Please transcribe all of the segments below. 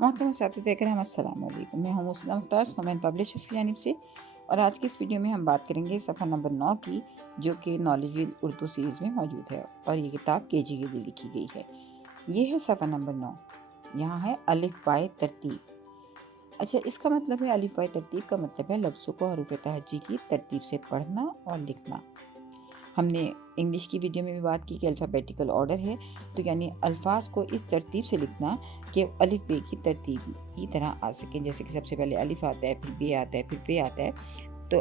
मोहतरम असातिज़ा किराम अस्सलाम वालेकुम। मैं हूँ मुस्लिम मुख्तार सोमैन पब्लिशर्स की जानिब से, और आज की इस वीडियो में हम बात करेंगे सफ़ा नंबर 9 की, जो कि नॉलेज उर्दू सीरीज़ में मौजूद है और ये किताब केजी के लिए लिखी गई है। ये है सफ़ा नंबर 9। यहाँ है अलिफ बाय तरतीब। अच्छा, इसका मतलब है अलिफ बाय तरतीब का मतलब है लफ्ज़ों को हरूफ तहज्जी की तरतीब से पढ़ना और लिखना। हमने इंग्लिश की वीडियो में भी बात की कि अल्फ़ाबेटिकल ऑर्डर है, तो यानी अल्फाज को इस तरतीब से लिखना कि अलिफ बे की तरतीब की तरह आ सकें। जैसे कि सबसे पहले अलिफ आता है, फिर बे आता है, फिर पे आता है। तो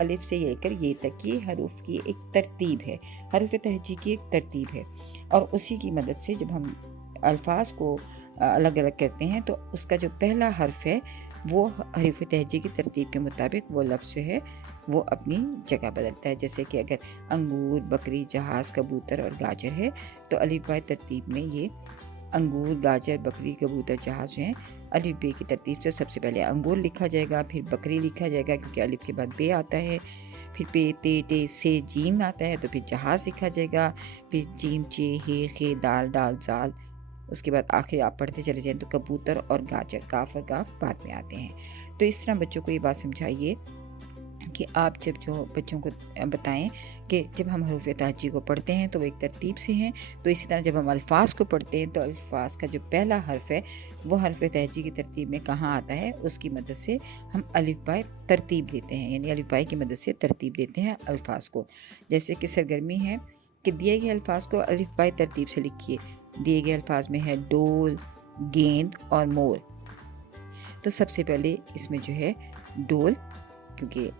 अलिफ से लेकर ये तक की हरूफ की एक तरतीब है, हरूफ तहज्जी की एक तरतीब है, और उसी की मदद से जब हम अल्फाज को अलग अलग करते हैं तो उसका जो पहला हर्फ है वो हरूफ तहज्जी की तरतीब के मुताबिक वो लफ्ज़ जो है वो अपनी जगह बदलता है। जैसे कि अगर अंगूर, बकरी, जहाज़, कबूतर और गाजर है, तो अलिफ बाय तरतीब में ये अंगूर, गाजर, बकरी, कबूतर, जहाज़ जो हैं अलिफ बे की तरतीब से सबसे पहले अंगूर लिखा जाएगा, फिर बकरी लिखा जाएगा क्योंकि अलिफ के बाद बे आता है, फिर पे, ते, टे से जीम आता है तो फिर जहाज़ लिखा जाएगा, फिर जीम, चे, हे, खे, दाल, डाल, जाल, उसके बाद आखिर आप पढ़ते चले जाएँ तो कबूतर और गाजर, काफ और गाफ बाद में आते हैं। तो इस तरह बच्चों को ये बात समझाइए कि आप जब जो बच्चों को बताएं कि जब हम हरूफ तहज्जी को पढ़ते हैं तो वो एक तरतीब से हैं, तो इसी तरह जब हम अल्फाज को पढ़ते हैं तो अल्फाज का जो पहला हर्फ है वो हर्फ तहज्जी की तरतीब में कहाँ आता है, उसकी मदद से हम अलिफ बाय तरतीब देते हैं, यानी अलिफ बाय की मदद से तरतीब देते हैं अल्फाज को। जैसे कि सरगर्मी है कि दिए गए अल्फाज को अलिफ बाय तरतीब से लिखिए। दिए गए अल्फाज में है डोल, गेंद और मोर। तो सबसे पहले इसमें जो है डोल, क्योंकि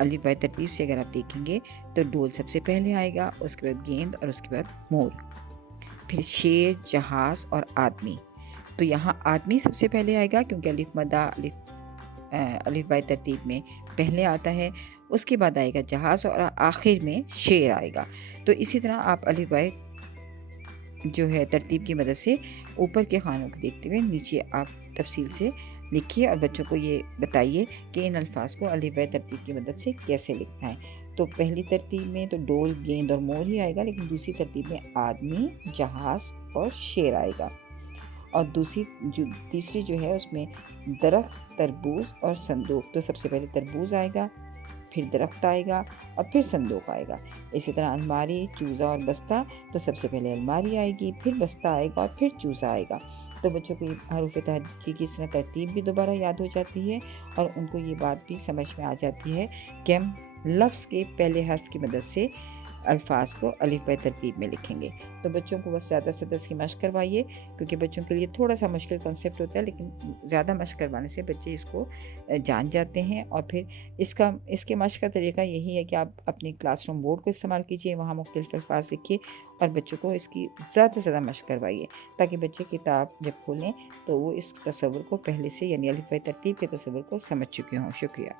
अलिफ बाय तरतीब से अगर आप देखेंगे तो डोल सबसे पहले आएगा, उसके बाद गेंद और उसके बाद मोर, फिर शेर, जहाज़ और आदमी। तो यहाँ आदमी सबसे पहले आएगा क्योंकि अलिफ मदा अलिफ बाय तरतीब में पहले आता है, उसके बाद आएगा जहाज़ और आखिर में शेर आएगा। तो इसी तरह आप अलिफ बाय जो है तरतीब की मदद से ऊपर के खानों को देखते हुए नीचे आप तफसील से लिखिए और बच्चों को ये बताइए कि इन अल्फाज को अलिफ बाय तरतीब की मदद से कैसे लिखना है। तो पहली तरतीब में तो डोल, गेंद और मोर ही आएगा, लेकिन दूसरी तरतीब में आदमी, जहाज़ और शेर आएगा, और तीसरी जो है उसमें दरख्त, तरबूज और संदूक। तो सबसे पहले तरबूज आएगा, फिर दरख्त आएगा और फिर संदूक आएगा। इसी तरह अलमारी, चूज़ा और बस्ता, तो सबसे पहले अलमारी आएगी, फिर बस्ता आएगा और फिर चूज़ा आएगा। तो बच्चों को ये हरूफ तहज्जी की इस तरह तरतीब भी दोबारा याद हो जाती है और उनको ये बात भी समझ में आ जाती है कि हम लफ्ज़ के पहले हर्फ की मदद से अल्फाज को अलिफ बाय तरतीब में लिखेंगे। तो बच्चों को बस ज़्यादा से ज़्यादा इसकी मशक़ करवाइए, क्योंकि बच्चों के लिए थोड़ा सा मुश्किल कॉन्सेप्ट होता है, लेकिन ज़्यादा मशक़ करवाने से बच्चे इसको जान जाते हैं। और फिर इसके मशक़ का तरीका यही है कि आप अपनी क्लासरूम बोर्ड को इस्तेमाल कीजिए, वहाँ मुख्तलिफ़ अल्फाज लिखिए और बच्चों को इसकी ज़्यादा से ज़्यादा मशक़ करवाइए, ताकि बच्चे किताब जब खोलें तो वो इस तसव्वुर को पहले से, यानी अलिफ बाय तरतीब के तसव्वुर को समझ चुके हों। शुक्रिया।